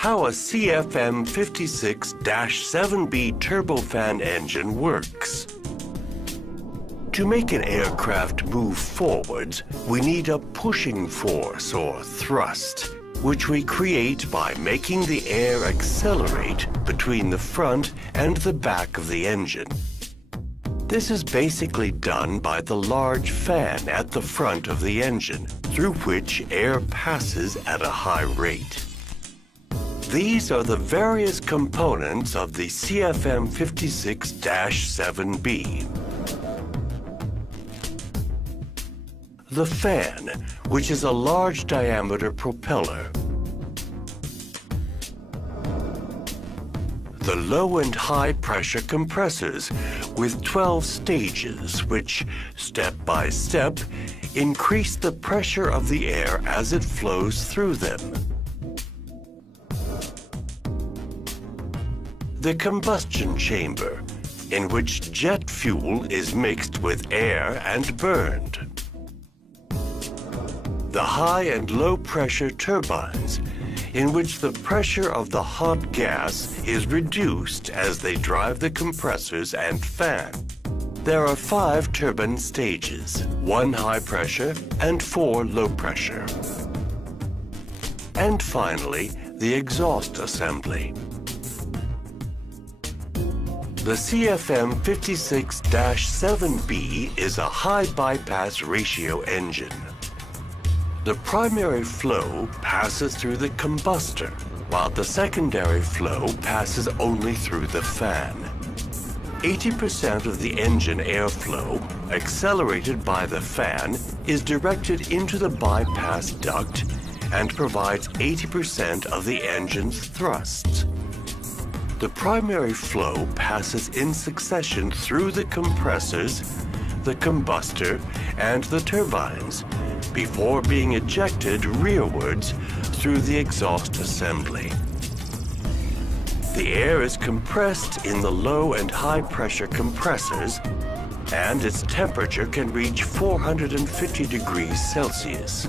how a CFM56-7B turbofan engine works. To make an aircraft move forwards, we need a pushing force or thrust, which we create by making the air accelerate between the front and the back of the engine. This is basically done by the large fan at the front of the engine, through which air passes at a high rate. These are the various components of the CFM56-7B. The fan, which is a large diameter propeller. The low and high pressure compressors with 12 stages which, step by step, increase the pressure of the air as it flows through them. The combustion chamber, in which jet fuel is mixed with air and burned. The high and low pressure turbines, in which the pressure of the hot gas is reduced as they drive the compressors and fan. There are 5 turbine stages, 1 high pressure and 4 low pressure. And finally, the exhaust assembly. The CFM56-7B is a high bypass ratio engine. The primary flow passes through the combustor, while the secondary flow passes only through the fan. 80% of the engine airflow, accelerated by the fan, is directed into the bypass duct and provides 80% of the engine's thrust. The primary flow passes in succession through the compressors, the combustor, and the turbines, before being ejected rearwards through the exhaust assembly. The air is compressed in the low and high pressure compressors, and its temperature can reach 450 degrees Celsius,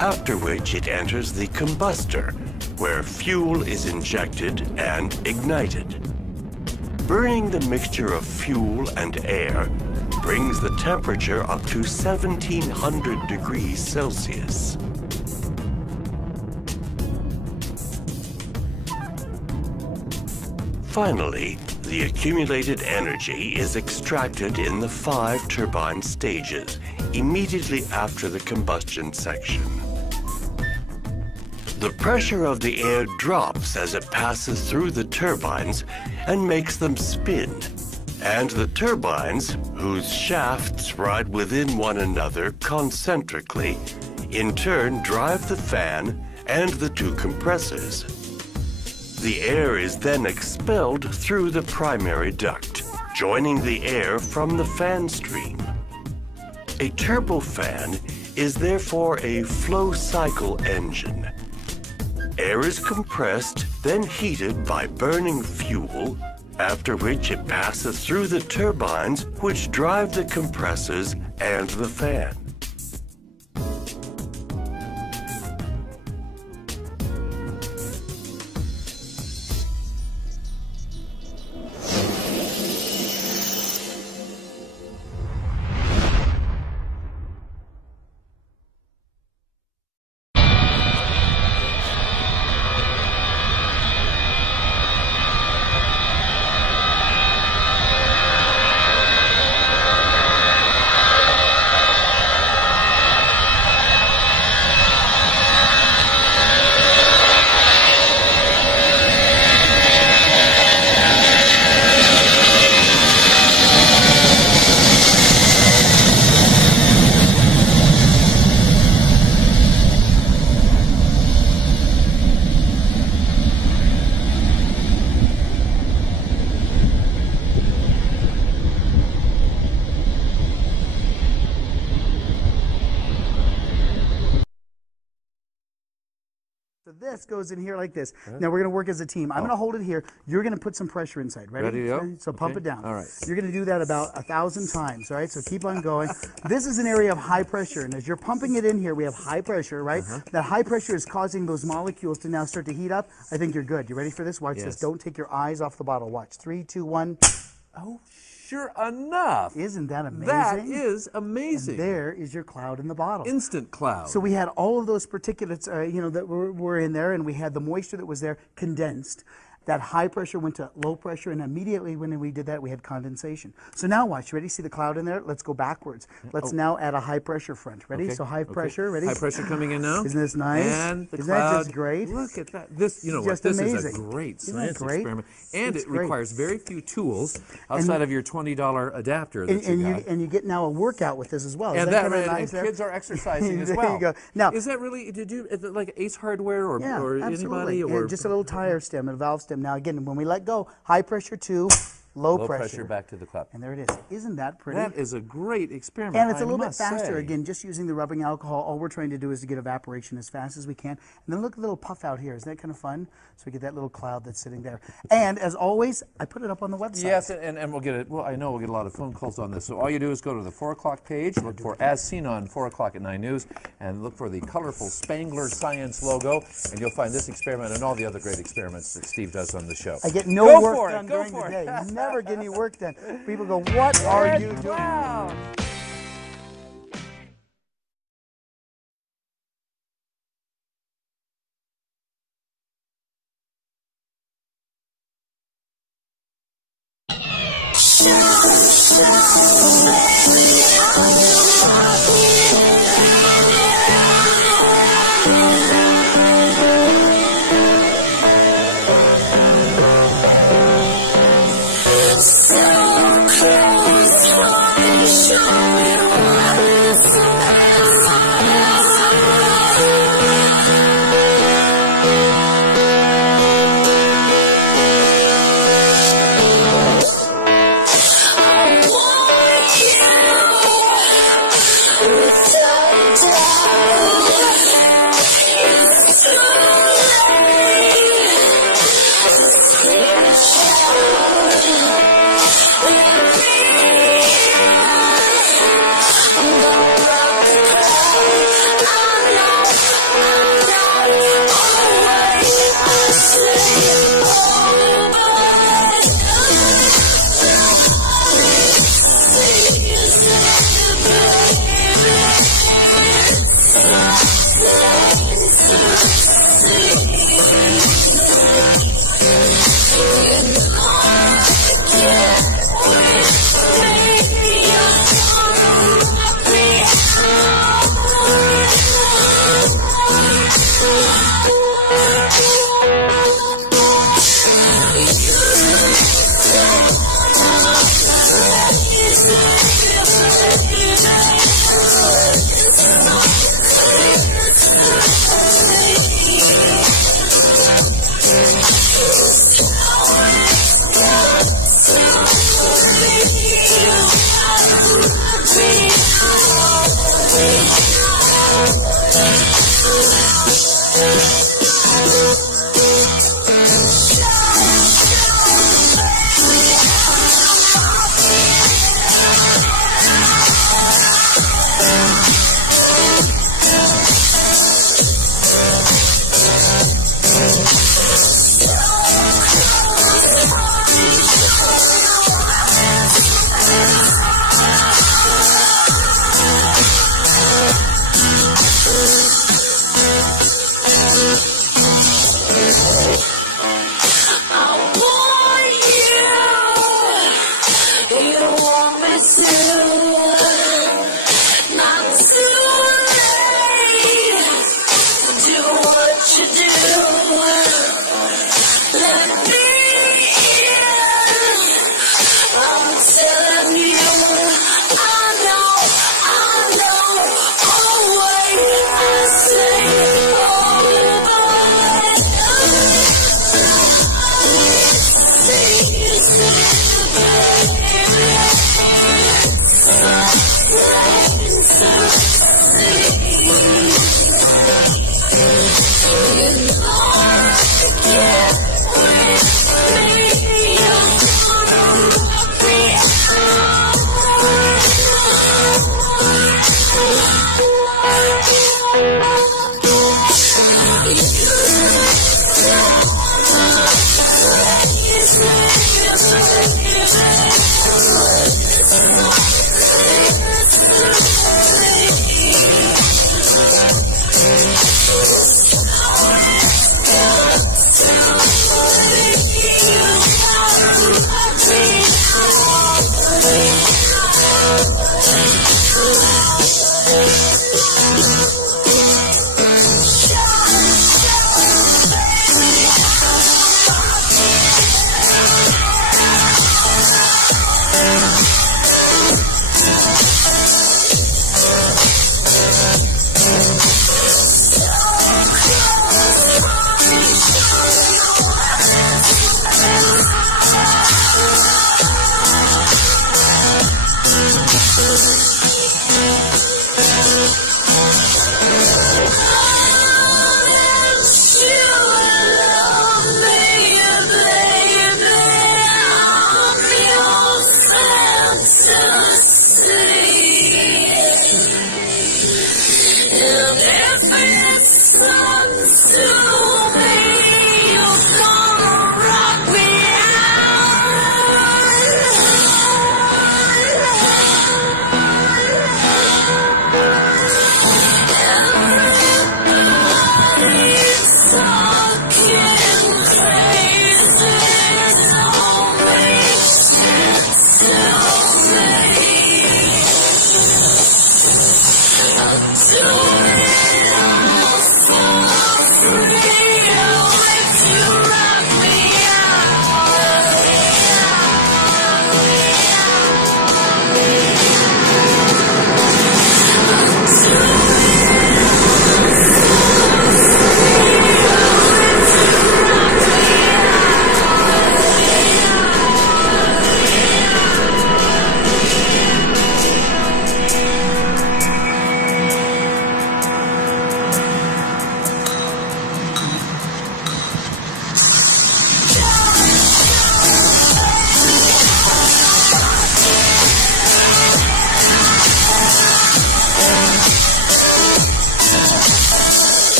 after which it enters the combustor, where fuel is injected and ignited. Burning the mixture of fuel and air brings the temperature up to 1700 degrees Celsius. Finally, the accumulated energy is extracted in the 5 turbine stages immediately after the combustion section. The pressure of the air drops as it passes through the turbines and makes them spin. And the turbines, whose shafts ride within one another concentrically, in turn drive the fan and the 2 compressors. The air is then expelled through the primary duct, joining the air from the fan stream. A turbofan is therefore a flow cycle engine. Air is compressed, then heated by burning fuel, after which it passes through the turbines which drive the compressors and the fan. this goes in here like this. Now we're going to work as a team. I'm going to hold it here. You're going to put some pressure inside. Ready? Ready to go? So pump it down. All right. You're going to do that about 1,000 times, all right? So keep on going. This is an area of high pressure, and as you're pumping it in here, we have high pressure, right? That high pressure is causing those molecules to now start to heat up. I think you're good. You ready for this? Watch this. Don't take your eyes off the bottle. Watch. 3, 2, 1. Oh, sure enough. Isn't that amazing? That is amazing. And there is your cloud in the bottle. Instant cloud. So we had all of those particulates, that were in there, and we had the moisture that was there condensed. That high pressure went to low pressure, and immediately when we did that, we had condensation. So now watch. Ready? See the cloud in there? Let's go backwards. Let's now add a high pressure front. Ready? So high pressure. Ready? High pressure coming in now. Isn't this nice? And the Isn't cloud. that just great? Look at that. This, you know what? Just This amazing. is a great Isn't science that great? experiment, and It's it great. requires very few tools outside of your $20 adapter that And you get now a workout with this as well. And Isn't that, kinda and nice there? kids are exercising as There well. you go. Now, is that really? Is it like Ace Hardware or absolutely. anybody? Or Just a little tire stem and a valve stem. Now again, when we let go, high pressure to low pressure back to the cloud. And there it is. Isn't that pretty? That is a great experiment. And it's a little bit must faster. say. Again, just using the rubbing alcohol, all we're trying to do is to get evaporation as fast as we can. And then look at the little puff out here. Isn't that kind of fun? So we get that little cloud that's sitting there. And as always, I put it up on the website. Yes, and we'll get it. Well, I know we'll get a lot of phone calls on this. So all you do is go to the 4 o'clock page, look for As Seen on 4 o'clock at 9 News, and look for the colorful Spangler Science logo, and you'll find this experiment and all the other great experiments that Steve does on the show. I get no work done during the day. Never get any work done. People go, what are you doing? Wow.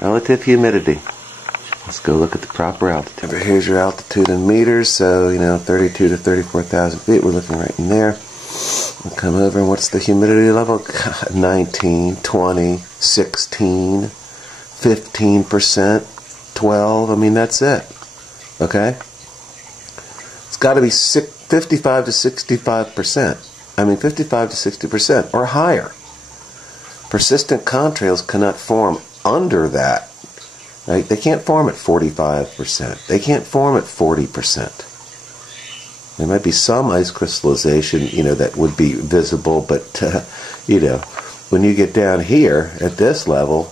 Relative humidity. Let's go look at the proper altitude. Here's your altitude in meters, so 32 to 34,000 feet. We're looking right in there. We'll come over, and what's the humidity level? God, 19, 20, 16, 15%, 12. I mean, that's it. Okay? It's got to be 55 to 65%. I mean, 55 to 60% or higher. Persistent contrails cannot form under that. Right? They can't form at 45%. They can't form at 40%. There might be some ice crystallization, that would be visible, but, when you get down here at this level,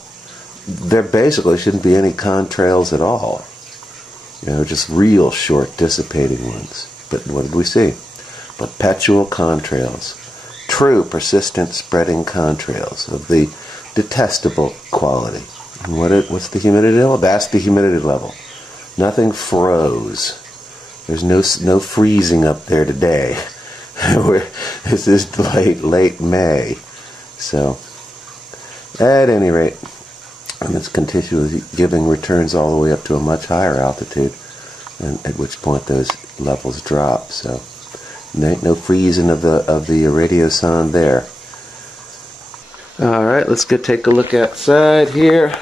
there basically shouldn't be any contrails at all. Just real short dissipating ones. But what did we see? Perpetual contrails. True persistent spreading contrails of the detestable quality. And what's the humidity level? That's the humidity level. Nothing froze. There's no freezing up there today. This is late May. So, at any rate, and it's continually giving returns all the way up to a much higher altitude, and at which point those levels drop. So, no freezing of the radiosonde there. All right, let's take a look outside here.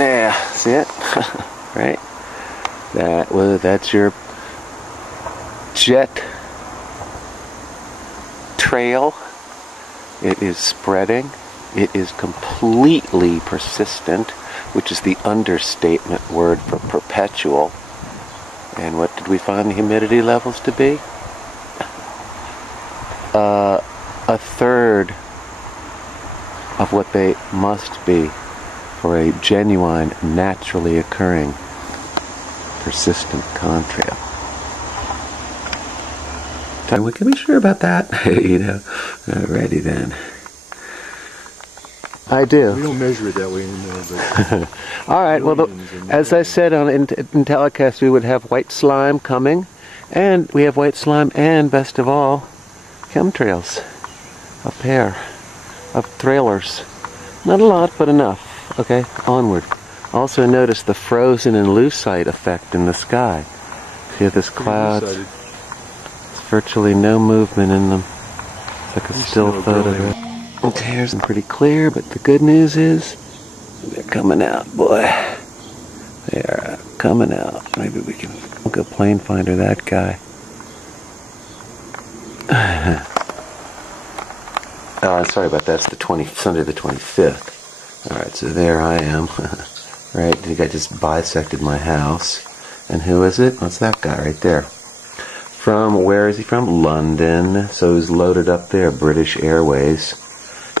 Yeah, see it? Right? That's your jet trail. It is spreading. It is completely persistent, which is the understatement word for perpetual. And what did we find the humidity levels to be? A third of what they must be for a genuine, naturally occurring, persistent contrail. We can be sure about that. You know. Alrighty then. I do. We don't measure it that way anymore. But all right. Well, as I said in telecast, we would have white slime coming, and we have white slime, and best of all, chemtrails, a pair of trailers. Not a lot, but enough. Okay, onward. Also notice the frozen and lucite effect in the sky. See this clouds? There's virtually no movement in them. It's like a still photograph. Okay, here's them pretty clear, but the good news is they're coming out, boy. They are coming out. Maybe we can go plane finder that guy. Oh, sorry about that. It's Sunday the 25th. Alright, so there I am. Right, I think I just bisected my house. And who is it? What's that guy right there? Where is he from? London. So he's loaded up there, British Airways.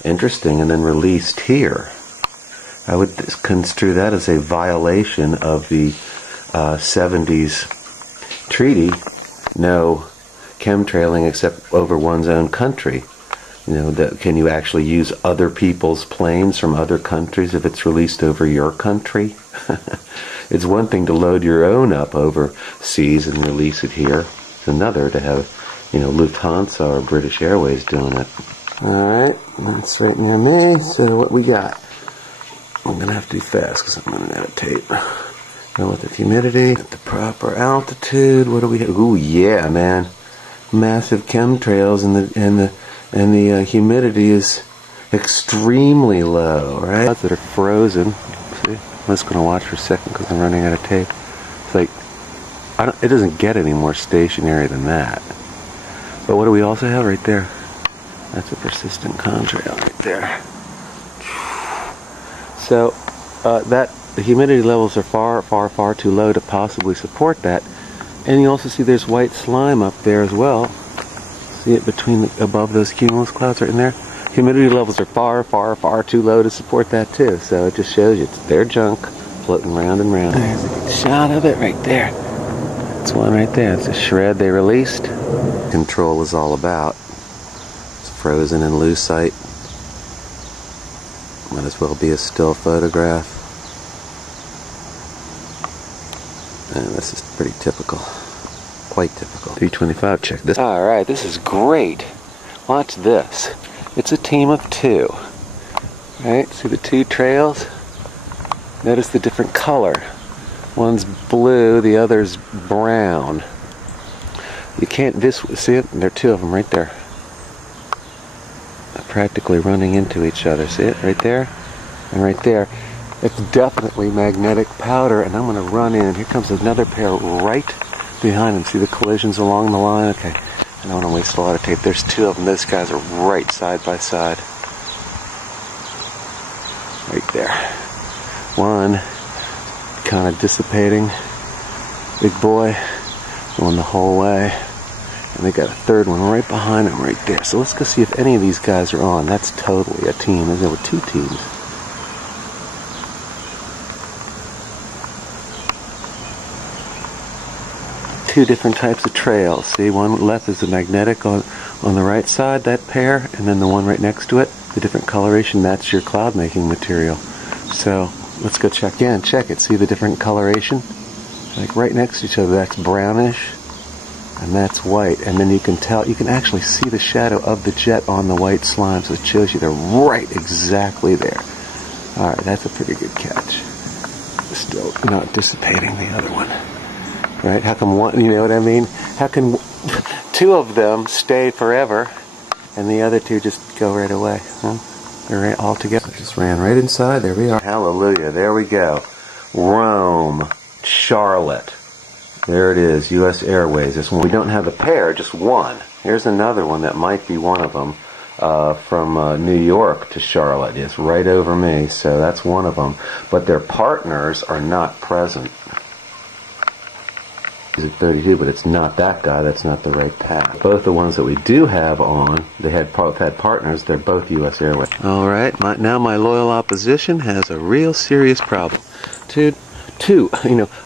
Interesting, and then released here. I would construe that as a violation of the 70s treaty. No chemtrailing except over one's own country. You know, can you actually use other people's planes from other countries if it's released over your country? It's one thing to load your own up overseas and release it here. It's another to have, you know, Lufthansa or British Airways doing it. Alright, that's right near me. So what we got? I'm going to have to be fast because I'm running out of tape. Relative humidity at the proper altitude. What do we have? Ooh, yeah, man. Massive chemtrails and the humidity is extremely low, right? Clouds that are frozen. See? I'm just going to watch for a second because I'm running out of tape. It's like, it doesn't get any more stationary than that. But what do we also have right there? That's a persistent contrail right there. So the humidity levels are far too low to possibly support that. And you also see there's white slime up there as well. See it above those cumulus clouds right in there? Humidity levels are far too low to support that too. So it just shows you it's their junk floating round and round. There's a good shot of it right there. That's one right there. It's a shred they released. Control is all about. It's frozen in lucite. Might as well be a still photograph. And this is pretty typical. Quite typical. 325, check this. Alright, this is great. Watch this. It's a team of two. Right? See the two trails? Notice the different color. One's blue, the other's brown. You can't see it? There are two of them right there. They're practically running into each other. See it? Right there? And right there. It's definitely magnetic powder, and I'm going to run in. Here comes another pair right behind them. See the collisions along the line? Okay. I don't want to waste a lot of tape. There's two of them. Those guys are right side by side. Right there. One kind of dissipating. Big boy. Going the whole way. And they got a third one right behind him right there. So let's go see if any of these guys are on. That's totally a team. There were two teams. Two different types of trails. See, one left is the magnetic on the right side, that pair, and then the one right next to it, the different coloration, that's your cloud making material. So let's go check in. Check it. See the different coloration? Like right next to each other, that's brownish and that's white. And then you can tell, you can actually see the shadow of the jet on the white slime, so it shows you they're right exactly there. Alright, that's a pretty good catch. Still not dissipating the other one. Right? How come one, you know what I mean? How can two of them stay forever and the other two just go right away? Huh? right, all together. I just ran right inside. There we are. Hallelujah. There we go. Rome, Charlotte. There it is, U.S. Airways. This one. We don't have a pair, just one. Here's another one that might be one of them. From New York to Charlotte. It's right over me, so that's one of them. But their partners are not present. It's at 32, but it's not that guy. That's not the right path. Both the ones that we do have on, they had both had partners. They're both U.S. Airways. All right, now my loyal opposition has a real serious problem. A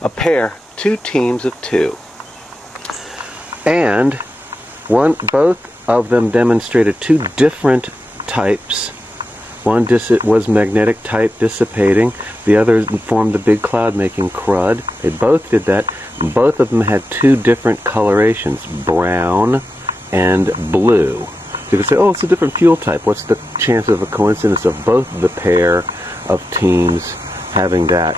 pair, two teams of two, and both of them demonstrated two different types. One was magnetic type dissipating. The other formed the big cloud making crud. They both did that. Both of them had two different colorations, brown and blue. So you could say, oh, it's a different fuel type. What's the chance of a coincidence of both the pair of teams having that?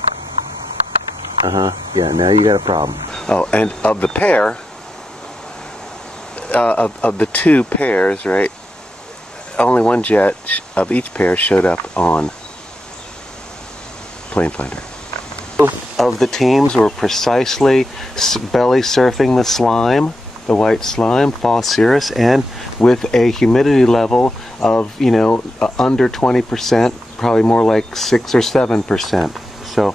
Yeah, now you got a problem. Oh, and of the pair, of the two pairs, right, only one jet of each pair showed up on Plane Finder. Both of the teams were precisely belly surfing the slime, the white slime, phosphorus, and with a humidity level of, under 20%, probably more like 6 or 7%. So,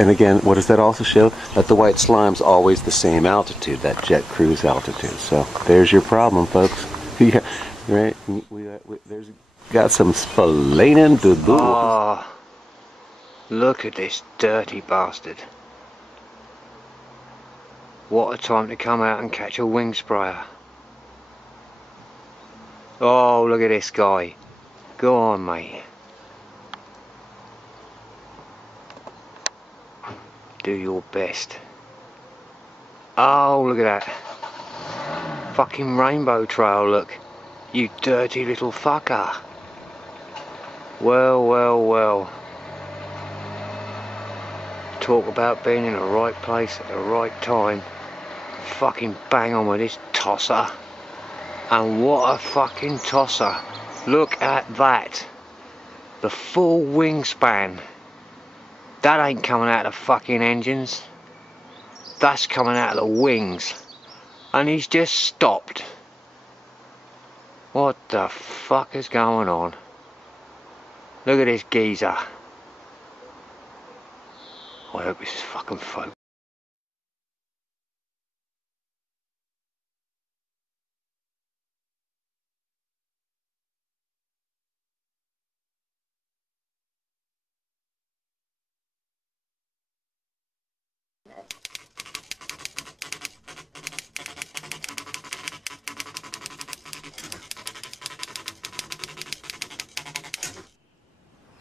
and again, what does that also show? That the white slime's always the same altitude, that jet cruise altitude. So there's your problem, folks. Yeah, right? There's got some splaining to do. Oh, look at this dirty bastard. What a time to come out and catch a wing sprayer. Oh, look at this guy. Go on, mate. Do your best. Oh, look at that. Fucking rainbow trail, look. You dirty little fucker. Well, well, well. Talk about being in the right place at the right time. Fucking bang on with this tosser. And what a fucking tosser. Look at that. The full wingspan. That ain't coming out of the fucking engines. That's coming out of the wings. And he's just stopped. What the fuck is going on? Look at this geezer. I hope this is fucking focused.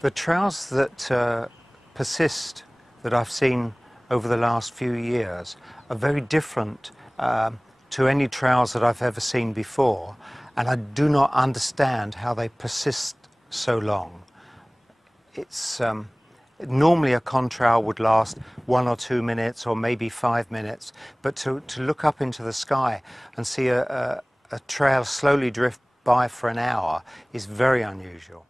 The trails that persist that I've seen over the last few years are very different to any trails that I've ever seen before, and I do not understand how they persist so long. It's normally a contrail would last 1 or 2 minutes or maybe 5 minutes, but to look up into the sky and see a trail slowly drift by for an hour is very unusual.